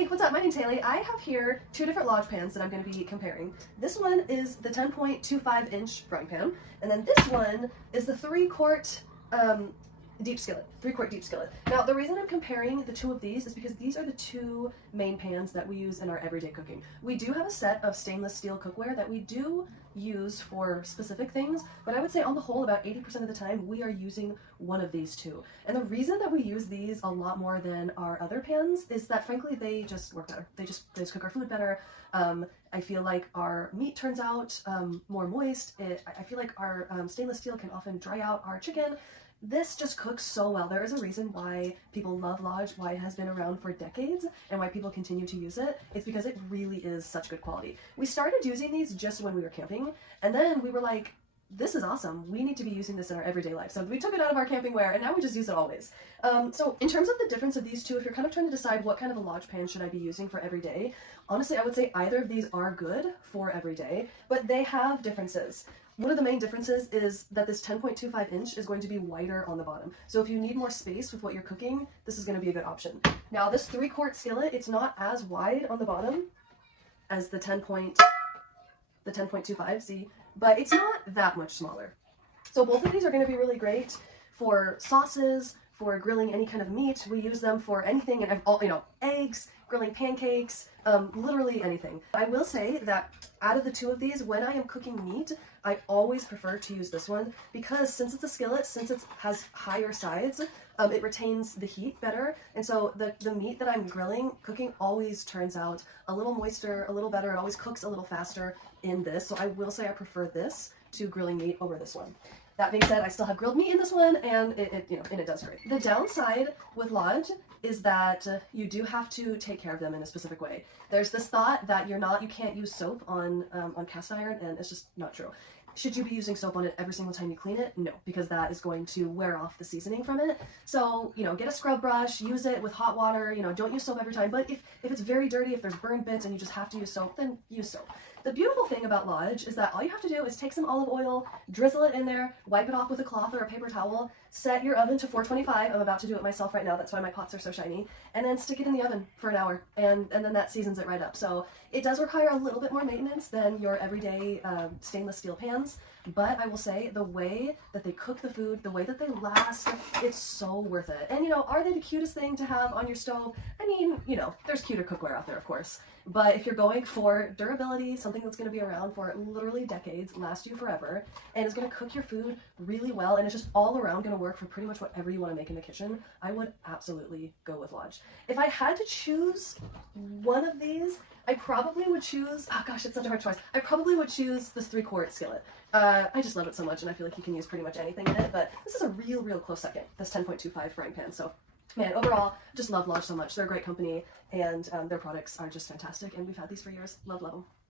Hey, what's up? My name's Haley. I have here two different Lodge pans that I'm going to be comparing. This one is the 10.25 inch frying pan, and then this one is the 3-quart deep skillet, 3-quart deep skillet. Now, the reason I'm comparing the two of these is because these are the two main pans that we use in our everyday cooking. We do have a set of stainless steel cookware that we do use for specific things, but I would say on the whole, about 80% of the time, we are using one of these two. And the reason that we use these a lot more than our other pans is that, frankly, they just work better. They just cook our food better. I feel like our meat turns out more moist. I feel like our stainless steel can often dry out our chicken. This just cooks so well. There is a reason why people love Lodge, why it has been around for decades, and why people continue to use it. It's because it really is such good quality. We started using these just when we were camping, and then we were like, this is awesome. We need to be using this in our everyday life. So we took it out of our camping wear, and now we just use it always. So in terms of the difference of these two, if you're kind of trying to decide what kind of a Lodge pan should I be using for every day, honestly, I would say either of these are good for every day, but they have differences. One of the main differences is that this 10.25 inch is going to be wider on the bottom. So if you need more space with what you're cooking, this is going to be a good option. Now this 3-quart skillet, it's not as wide on the bottom as the 10.25, see, but it's not that much smaller. So both of these are going to be really great for sauces, for grilling any kind of meat. We use them for anything, and eggs, grilling pancakes, literally anything. I will say that out of the two of these, when I am cooking meat, I always prefer to use this one because since it's a skillet, since it has higher sides, it retains the heat better. And so the meat that I'm cooking always turns out a little moister, a little better. It always cooks a little faster in this. So I will say I prefer this to grilling meat over this one. That being said, I still have grilled meat in this one, and it does great. The downside with Lodge is that you do have to take care of them in a specific way. There's this thought that you can't use soap on cast iron, and it's just not true. Should you be using soap on it every single time you clean it? No, because that is going to wear off the seasoning from it. So, get a scrub brush, use it with hot water, don't use soap every time. But if it's very dirty, if there's burned bits and you just have to use soap, then use soap. The beautiful thing about Lodge is that all you have to do is take some olive oil, drizzle it in there, wipe it off with a cloth or a paper towel, set your oven to 425. I'm about to do it myself right now, that's why my pots are so shiny, and then stick it in the oven for an hour, and then that seasons it right up. So it does require a little bit more maintenance than your everyday stainless steel pans, but I will say the way that they cook the food, the way that they last, it's so worth it. And are they the cutest thing to have on your stove? I mean, there's cuter cookware out there, of course. But if you're going for durability, something that's going to be around for literally decades, last you forever, and is going to cook your food really well, and it's just all around going to work for pretty much whatever you want to make in the kitchen, I would absolutely go with Lodge. If I had to choose one of these, I probably would choose, oh gosh, it's such a hard choice. I probably would choose this 3-quart skillet. I just love it so much, and I feel like you can use pretty much anything in it, but this is a real close second, this 10.25 frying pan. So man, overall, just love Lodge so much. They're a great company, and their products are just fantastic, and we've had these for years. Love them.